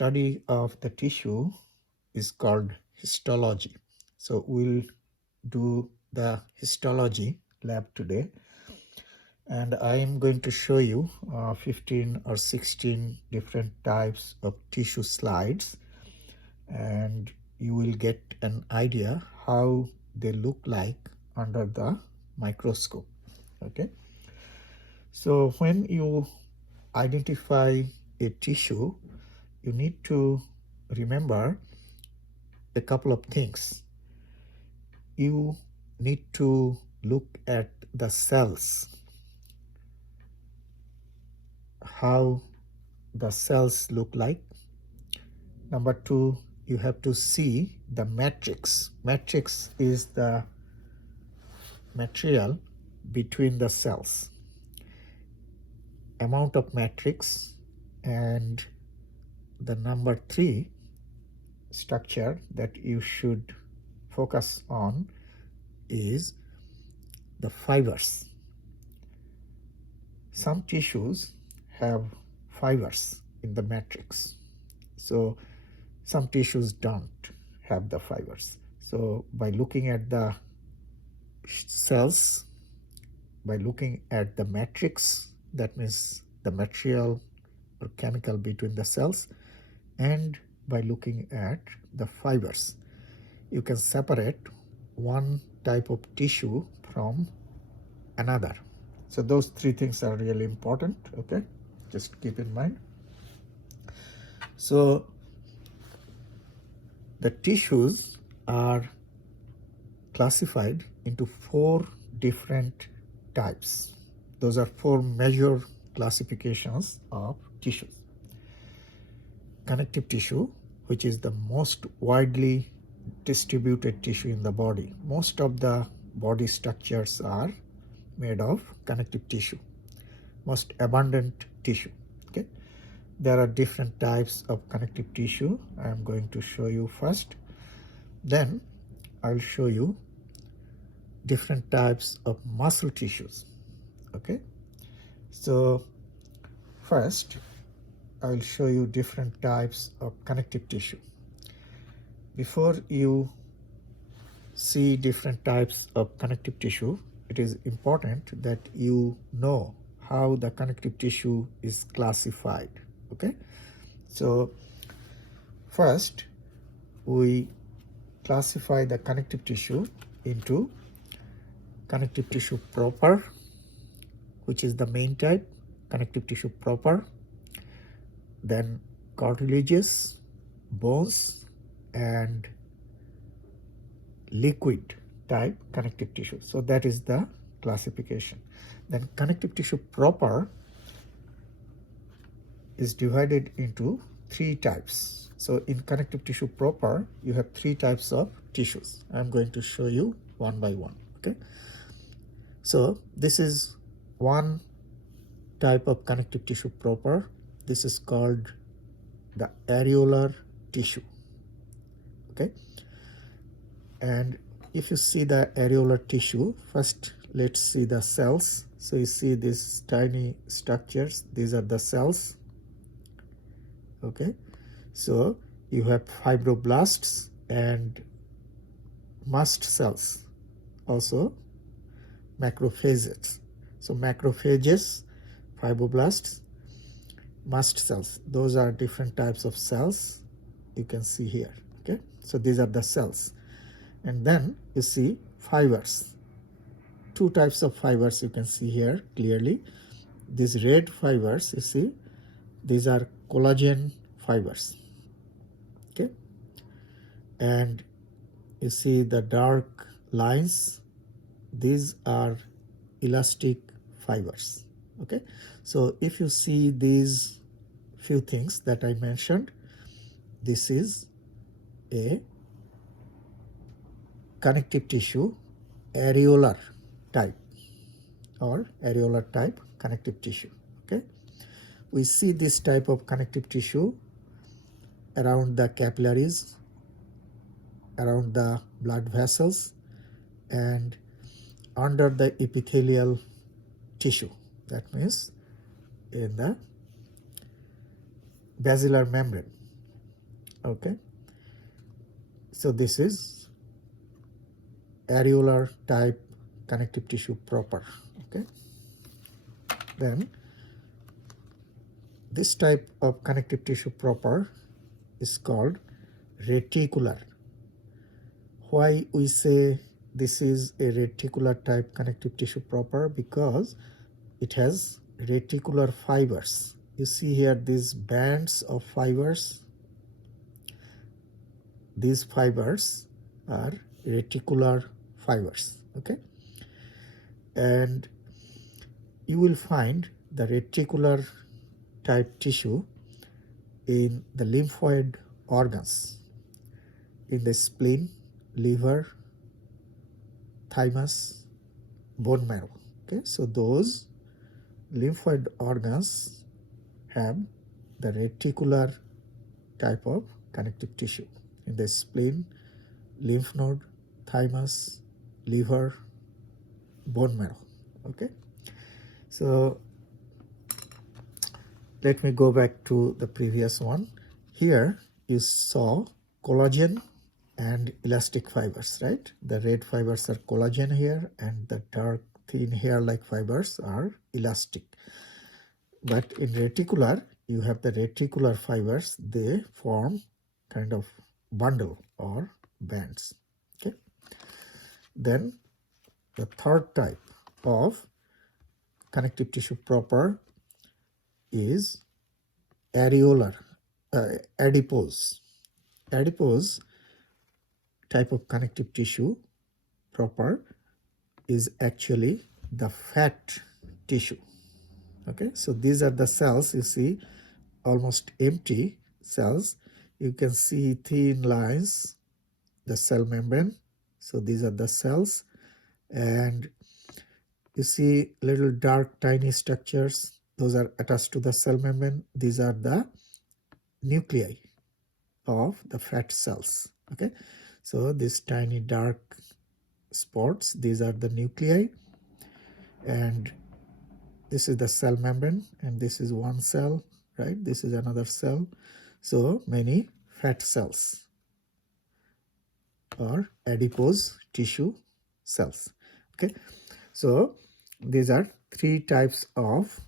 study of the tissue is called histology. So we'll do the histology lab today, and I am going to show you 15 or 16 different types of tissue slides, and you will get an idea how they look like under the microscope. Okay, so when you identify a tissue, you need to remember a couple of things. You need to look at the cells, how the cells look like. Number two, you have to see the matrix. Matrix is the material between the cells. Amount of matrix. And the number three structure that you should focus on is the fibers. Some tissues have fibers in the matrix. So some tissues don't have the fibers. So by looking at the cells, by looking at the matrix, that means the material or chemical between the cells, and by looking at the fibers, you can separate one type of tissue from another. So those three things are really important, okay? Just keep in mind. So the tissues are classified into four different types. Those are four major classifications of tissues. Connective tissue, which is the most widely distributed tissue in the body. Most of the body structures are made of connective tissue, most abundant tissue. Okay, there are different types of connective tissue. I am going to show you first. Then I'll show you different types of muscle tissues. Okay, so first I'll show you different types of connective tissue. Before you see different types of connective tissue, it is important that you know how the connective tissue is classified. Okay, so first we classify the connective tissue into connective tissue proper, which is the main type, connective tissue proper, then cartilages, bones, and liquid type connective tissue. So that is the classification. Then connective tissue proper is divided into three types. So in connective tissue proper, you have three types of tissues. I'm going to show you one by one. Okay, so this is one type of connective tissue proper. This is called the areolar tissue. Okay, and if you see the areolar tissue, first let's see the cells. So you see these tiny structures, these are the cells. Okay, so you have fibroblasts and mast cells, also macrophages. So macrophages, fibroblasts, mast cells, those are different types of cells you can see here. Okay, so these are the cells. And then you see fibers. Two types of fibers you can see here clearly. These red fibers, you see, these are collagen fibers. Okay, and you see the dark lines, these are elastic fibers. Okay, so if you see these few things that I mentioned, this is a connective tissue areolar type or areolar type connective tissue. Okay, we see this type of connective tissue around the capillaries, around the blood vessels, and under the epithelial tissue. That means in the basilar membrane. Okay, so this is areolar type connective tissue proper. Okay, then this type of connective tissue proper is called reticular. Why we say this is a reticular type connective tissue proper? Because it has reticular fibers. You see here these bands of fibers. These fibers are reticular fibers. Okay, and you will find the reticular type tissue in the lymphoid organs, in the spleen, liver, thymus, bone marrow. Okay, so those lymphoid organs have the reticular type of connective tissue in the spleen, lymph node, thymus, liver, bone marrow. Okay, so let me go back to the previous one. Here you saw collagen and elastic fibers, right? The red fibers are collagen here, and the dark thin hair-like fibers are elastic. But in reticular, you have the reticular fibers. They form kind of bundle or bands. Okay. Then the third type of connective tissue proper is areolar, adipose. Adipose type of connective tissue proper is actually the fat tissue. Okay, so these are the cells, you see, almost empty cells. You can see thin lines, the cell membrane. So these are the cells, and you see little dark tiny structures. Those are attached to the cell membrane. These are the nuclei of the fat cells. Okay, so these tiny dark spots, these are the nuclei, and this is the cell membrane, and this is one cell, right? This is another cell. So many fat cells or adipose tissue cells. Okay, so these are three types of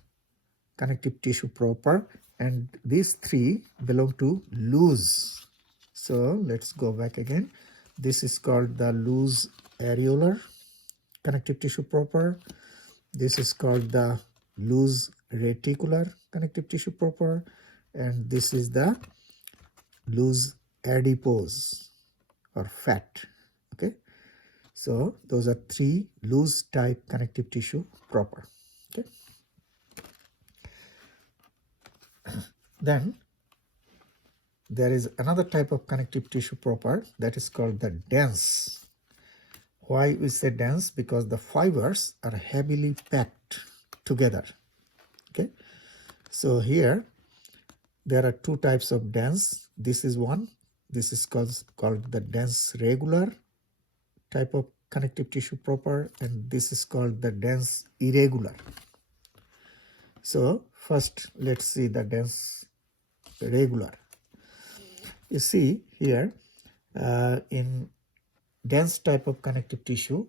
connective tissue proper, and these three belong to loose. So let's go back again. This is called the loose areolar connective tissue proper. This is called the loose reticular connective tissue proper, and this is the loose adipose or fat. Okay, so those are three loose type connective tissue proper. Okay, then there is another type of connective tissue proper that is called the dense. Why we say dense? Because the fibers are heavily packed together. Okay, so here there are two types of dense. This is one. This is called the dense regular type of connective tissue proper, and this is called the dense irregular. So first let's see the dense regular. You see here in dense type of connective tissue,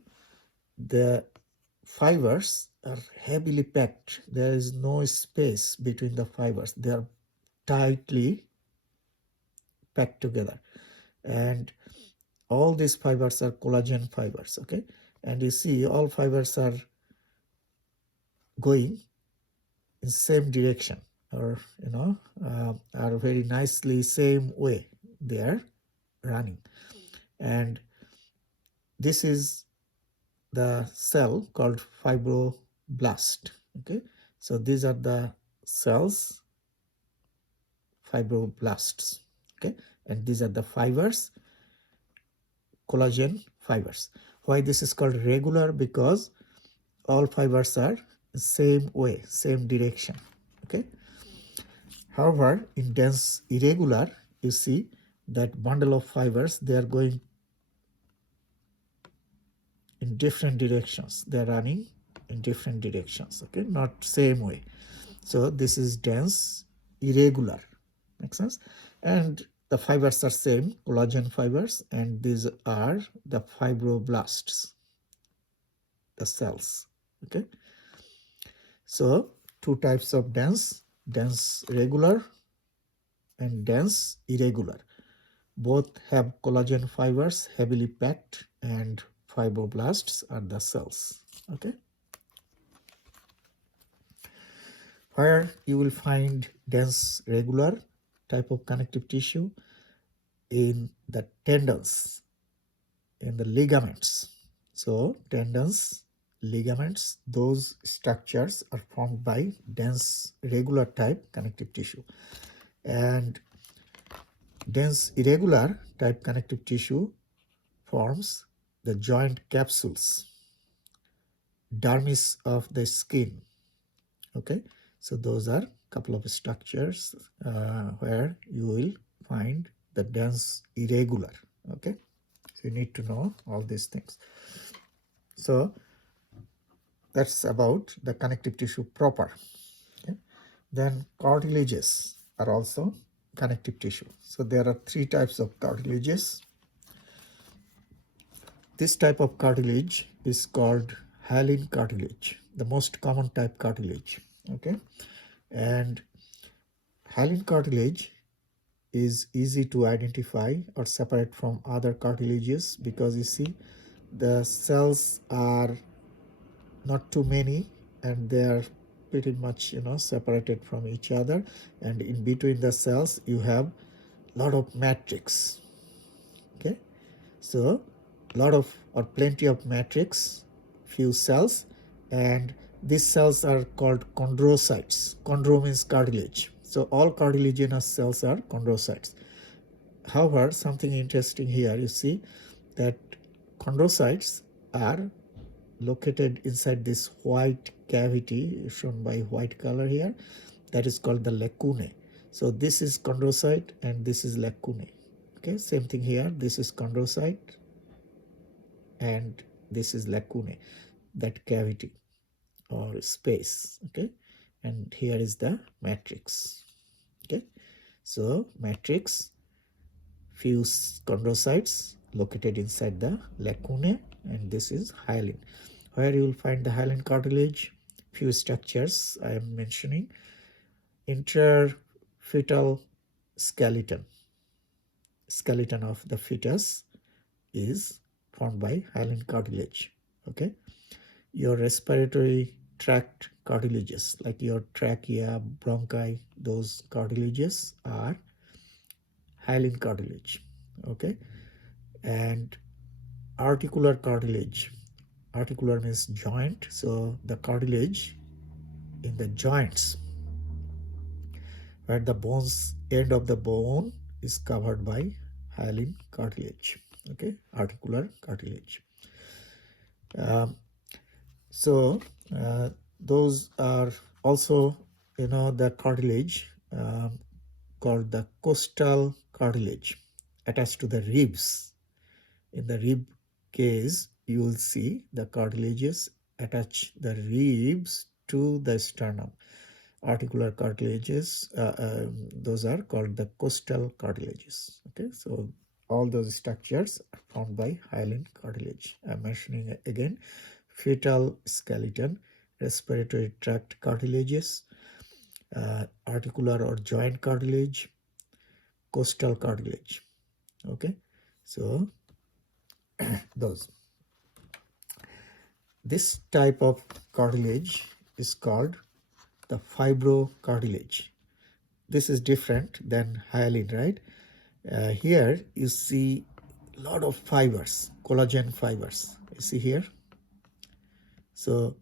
the fibers are heavily packed. There is no space between the fibers. They are tightly packed together, and all these fibers are collagen fibers. Okay, and you see all fibers are going in same direction, or are very nicely same way they are running. And this is the cell called fibroblast. Okay, so these are the cells, fibroblasts. Okay, and these are the fibers, collagen fibers. Why this is called regular? Because all fibers are same way, same direction. Okay, however, in dense irregular, you see that bundle of fibers, they are going in different directions. They are running in different directions. Okay, not same way. So this is dense irregular. Makes sense? And the fibers are same, collagen fibers, and these are the fibroblasts, the cells. Okay, so two types of dense regular and dense irregular. Both have collagen fibers heavily packed, and fibroblasts are the cells. Okay, where you will find dense regular type of connective tissue in the tendons, in the ligaments. So tendons, ligaments, those structures are formed by dense regular type connective tissue, and dense irregular type connective tissue forms the joint capsules, dermis of the skin. Okay, so those are couple of structures where you will find the dense irregular. Okay, so you need to know all these things. So that's about the connective tissue proper. Okay? Then cartilages are also connective tissue. So there are three types of cartilages. This type of cartilage is called hyaline cartilage, the most common type cartilage. Okay, and hyaline cartilage is easy to identify or separate from other cartilages because you see the cells are not too many and they are pretty much separated from each other, and in between the cells you have lot of matrix. Okay, so lot of or plenty of matrix, few cells, and these cells are called chondrocytes. Chondro means cartilage, so all cartilaginous cells are chondrocytes. However, something interesting here, you see that chondrocytes are located inside this white cavity shown by white color here, that is called the lacunae. So this is chondrocyte and this is lacunae. Okay, same thing here, this is chondrocyte and this is lacunae, that cavity or space. Okay, and here is the matrix. Okay, so matrix, few chondrocytes located inside the lacunae, and this is hyaline. Where you will find the hyaline cartilage, few structures I am mentioning. Interfetal skeleton of the fetus is formed by hyaline cartilage. Okay, your respiratory tract cartilages like your trachea, bronchi, those cartilages are hyaline cartilage. Okay, and articular cartilage, articular means joint, so the cartilage in the joints where the bones, end of the bone is covered by hyaline cartilage. Okay, articular cartilage. So those are also the cartilage called the costal cartilage attached to the ribs. In the rib case, you will see the cartilages attach the ribs to the sternum. Articular cartilages, those are called the costal cartilages. Okay, so all those structures are formed by hyaline cartilage. I'm mentioning again: fetal skeleton, respiratory tract cartilages, articular or joint cartilage, costal cartilage. Okay, so those. This type of cartilage is called the Fibro Cartilage. This is different than hyaline, right? Here you see a lot of fibers, collagen fibers. You see here? So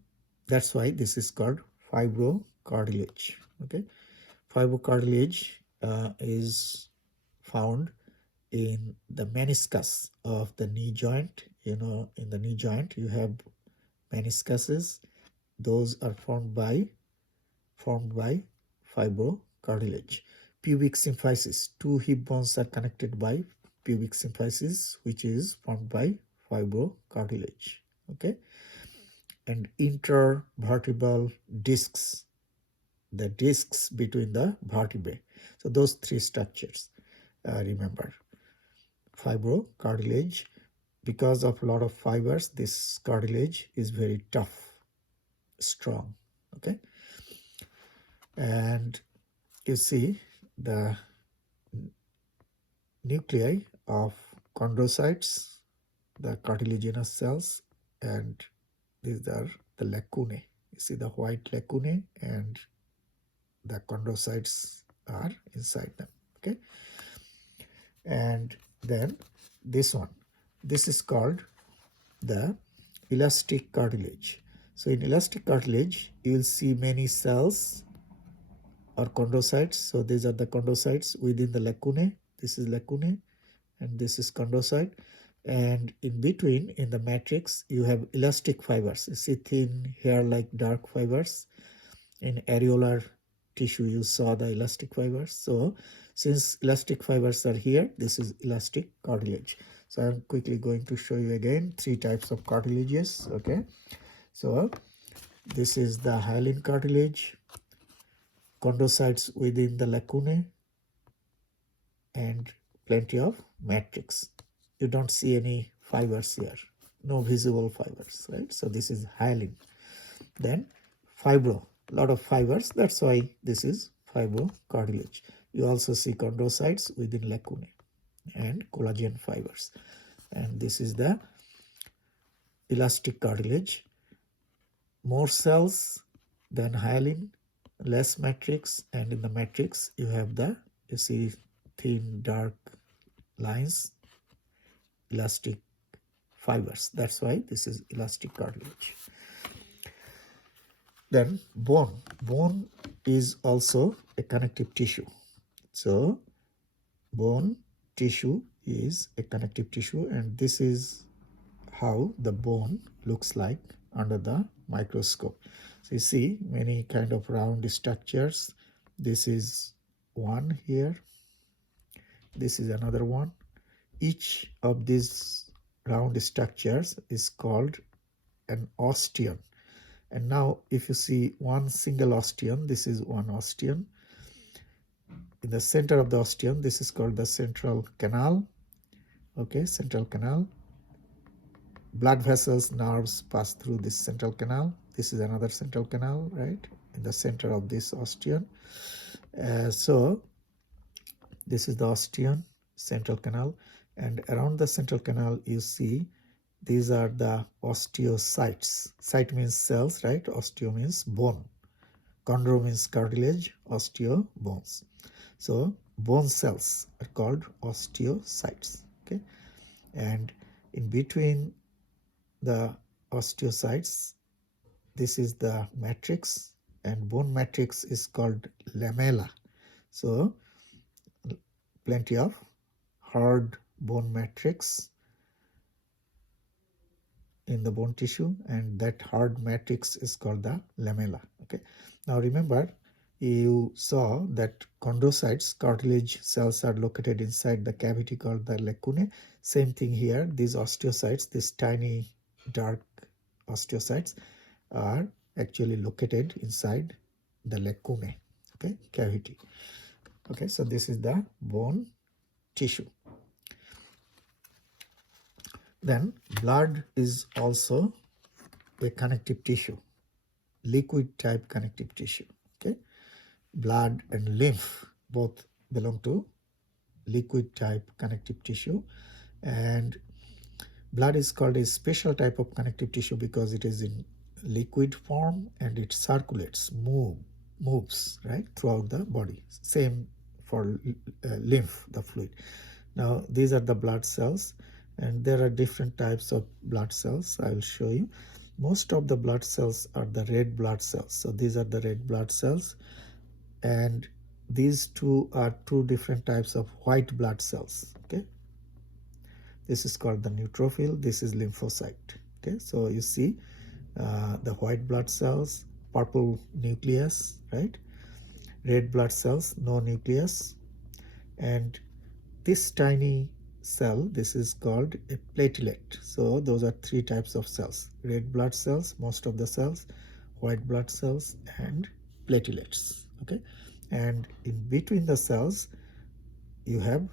that's why this is called Fibro Cartilage. Okay, Fibro Cartilage is found in the meniscus of the knee joint. In the knee joint you have meniscuses. Those are formed by fibro cartilage. Pubic symphysis, two hip bones are connected by pubic symphysis, which is formed by fibro cartilage. Okay, and intervertebral discs, the discs between the vertebrae. So those three structures. remember. Fibro cartilage, because of a lot of fibers, this cartilage is very tough, strong. Okay, and you see the nuclei of chondrocytes, the cartilaginous cells, and these are the lacunae. You see the white lacunae, and the chondrocytes are inside them. Okay, and then this one, this is called the elastic cartilage. So in elastic cartilage, you will see many cells or chondrocytes. So these are the chondrocytes within the lacunae. This is lacunae, and this is chondrocyte. And in between, in the matrix, you have elastic fibers. You see thin hair-like dark fibers. In areolar tissue, you saw the elastic fibers. So since elastic fibers are here, this is elastic cartilage. So I'm quickly going to show you again 3 types of cartilages. Okay, so this is the hyaline cartilage, chondrocytes within the lacunae, and plenty of matrix. You don't see any fibers here, no visible fibers, right? So this is hyaline. Then fibro, a lot of fibers, that's why this is fibro cartilage. You also see chondrocytes within lacunae and collagen fibers. And this is the elastic cartilage, more cells than hyaline, less matrix, and in the matrix you have the, you see thin dark lines, elastic fibers. That's why this is elastic cartilage. Then bone. Bone is also a connective tissue. So bone tissue is a connective tissue, and this is how the bone looks like under the microscope. So you see many kind of round structures. This is one here. This is another one. Each of these round structures is called an osteon. And now if you see one single osteon, this is one osteon. In the center of the osteon, this is called the central canal. Okay, central canal. Blood vessels, nerves pass through this central canal. This is another central canal, right, in the center of this osteon. So this is the osteon, central canal, and around the central canal you see these are the osteocytes. Cyte means cells, right? Osteo means bone. Chondro means cartilage, osteo bones. So bone cells are called osteocytes. Okay, and in between the osteocytes, this is the matrix, and bone matrix is called lamella. So plenty of hard bone matrix in the bone tissue, and that hard matrix is called the lamella. Okay, now remember, you saw that chondrocytes, cartilage cells, are located inside the cavity called the lacunae. Same thing here, these osteocytes, these tiny dark osteocytes, are actually located inside the lacunae, okay, cavity. Okay, so this is the bone tissue. Then blood is also a connective tissue, liquid type connective tissue. Okay, blood and lymph both belong to liquid type connective tissue, and blood is called a special type of connective tissue because it is in liquid form and it circulates, moves right throughout the body. Same for lymph, the fluid. Now these are the blood cells, and there are different types of blood cells. I will show you. Most of the blood cells are the red blood cells. So these are the red blood cells, and these two are two different types of white blood cells. Okay, this is called the neutrophil, this is lymphocyte. Okay, so you see the white blood cells, purple nucleus, right? Red blood cells, no nucleus. And this tiny cell, this is called a platelet. So those are 3 types of cells: red blood cells, most of the cells, white blood cells, and platelets. Okay, and in between the cells you have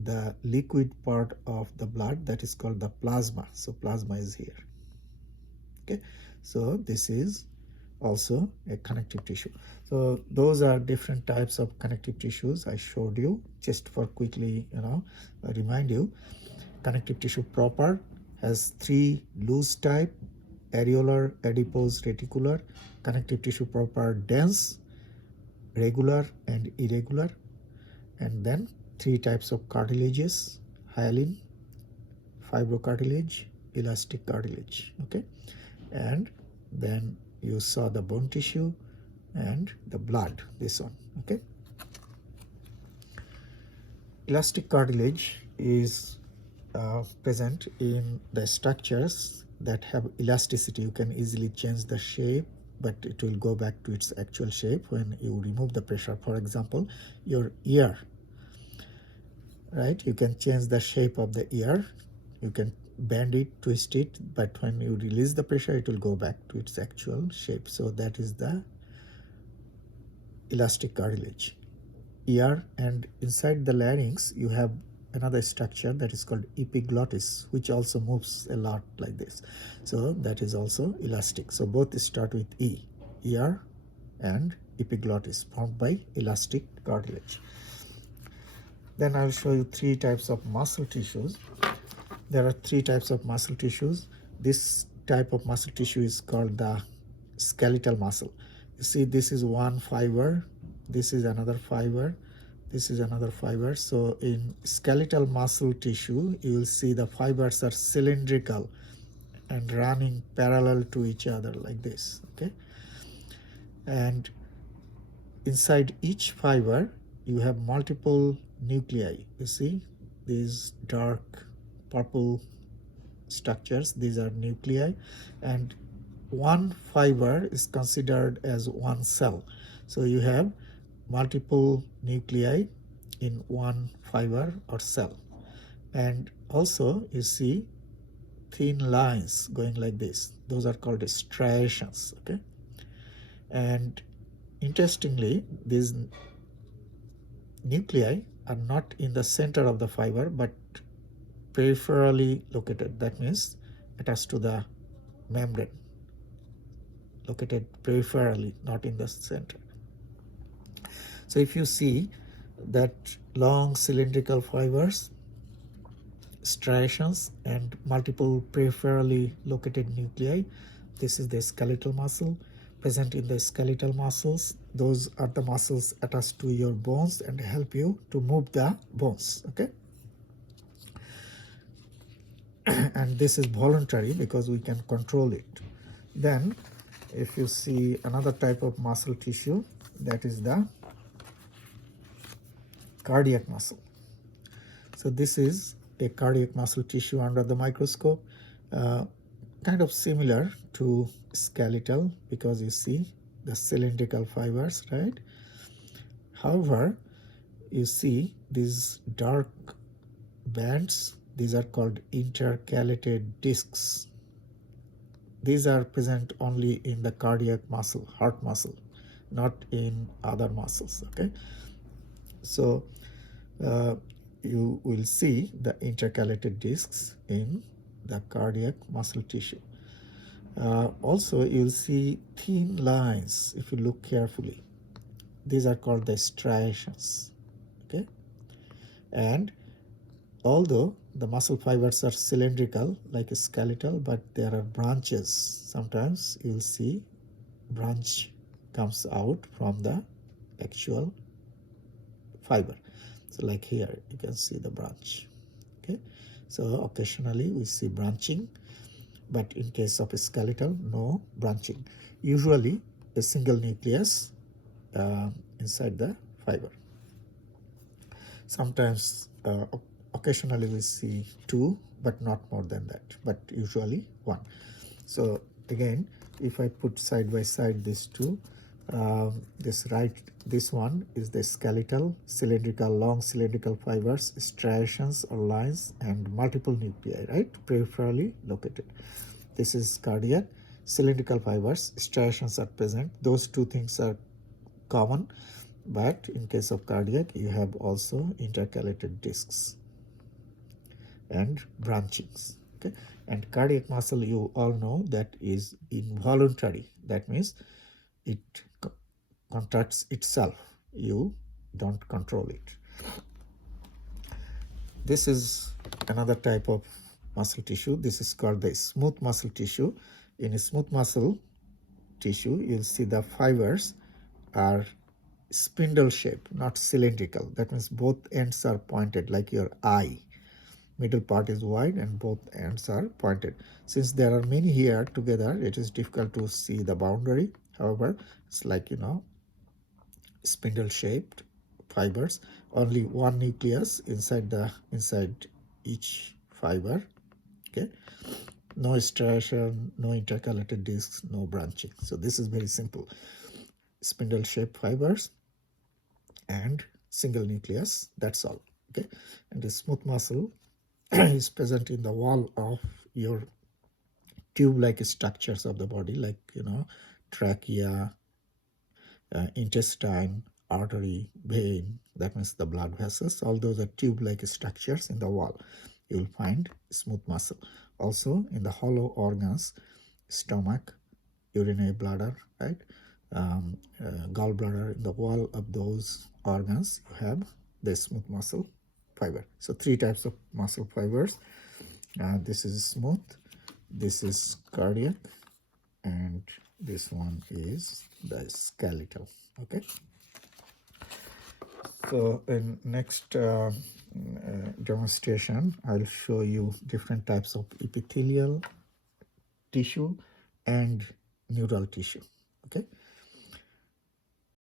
the liquid part of the blood, that is called the plasma. So plasma is here. Okay, so this is also a connective tissue. So those are different types of connective tissues I showed you just for quickly remind you. Connective tissue proper has three loose type: areolar, adipose, reticular. Connective tissue proper dense, regular and irregular. And then three types of cartilages: hyaline, fibro cartilage, elastic cartilage. Okay, and then you saw the bone tissue and the blood, this one. Okay, elastic cartilage is present in the structures that have elasticity. You can easily change the shape, but it will go back to its actual shape when you remove the pressure. For example, your ear, right? You can change the shape of the ear. You can bend it, twist it, but when you release the pressure, it will go back to its actual shape. So that is the elastic cartilage. Ear, and inside the larynx, you have another structure that is called epiglottis, which also moves a lot like this. So that is also elastic. So both start with E, ear and epiglottis, formed by elastic cartilage. Then I'll show you three types of muscle tissues. There are three types of muscle tissues. This type of muscle tissue is called the skeletal muscle. You see, this is one fiber, this is another fiber, this is another fiber. So in skeletal muscle tissue, you will see the fibers are cylindrical and running parallel to each other like this. Okay, and inside each fiber you have multiple nuclei. You see these dark purple structures, these are nuclei, and one fiber is considered as one cell. So you have multiple nuclei in one fiber or cell. And also you see thin lines going like this. Those are called striations. Okay, and interestingly, these nuclei are not in the center of the fiber but peripherally located. That means attached to the membrane, located peripherally, not in the center. So if you see that long cylindrical fibers, striations, and multiple peripherally located nuclei, this is the skeletal muscle. Present in the skeletal muscles, those are the muscles attached to your bones and help you to move the bones. Okay, and this is voluntary because we can control it. Then if you see another type of muscle tissue, that is the cardiac muscle. So this is a cardiac muscle tissue under the microscope, kind of similar to skeletal because you see the cylindrical fibers, right? However, you see these dark bands, these are called intercalated discs. These are present only in the cardiac muscle, heart muscle, not in other muscles. Okay, so you will see the intercalated discs in the cardiac muscle tissue. Also, you'll see thin lines if you look carefully. These are called the striations. Okay, and although the muscle fibers are cylindrical like a skeletal, but there are branches. Sometimes you'll see branch comes out from the actual fiber. So like here you can see the branch. Okay, so occasionally we see branching, but in case of a skeletal, no branching. Usually a single nucleus inside the fiber. Sometimes occasionally we see two, but not more than that, but usually one. So again, if I put side by side these two, this one is the skeletal, cylindrical, long cylindrical fibers, striations or lines, and multiple nuclei, right, peripherally located. This is cardiac, cylindrical fibers, striations are present. Those two things are common, but in case of cardiac, you have also intercalated discs. and branchings. Okay, and cardiac muscle, you all know that is involuntary. That means it contracts itself. You don't control it. This is another type of muscle tissue. This is called the smooth muscle tissue. In a smooth muscle tissue, you'll see the fibers are spindle shape, not cylindrical. That means both ends are pointed like your eye. Middle part is wide and both ends are pointed. Since there are many here together, it is difficult to see the boundary. However, it's like, spindle shaped fibers. Only one nucleus inside each fiber. Okay, no striation, no intercalated discs, no branching. So this is very simple. Spindle shaped fibers and single nucleus, that's all. Okay, and the smooth muscle is present in the wall of your tube-like structures of the body, like trachea, intestine, artery, vein, that means the blood vessels. All those are tube-like structures in the wall. You will find smooth muscle. Also in the hollow organs, stomach, urinary bladder, right, gallbladder, in the wall of those organs, you have the smooth muscle fiber. So three types of muscle fibers. This is smooth, this is cardiac, and this one is the skeletal. Okay, so in next demonstration, I'll show you different types of epithelial tissue and neural tissue.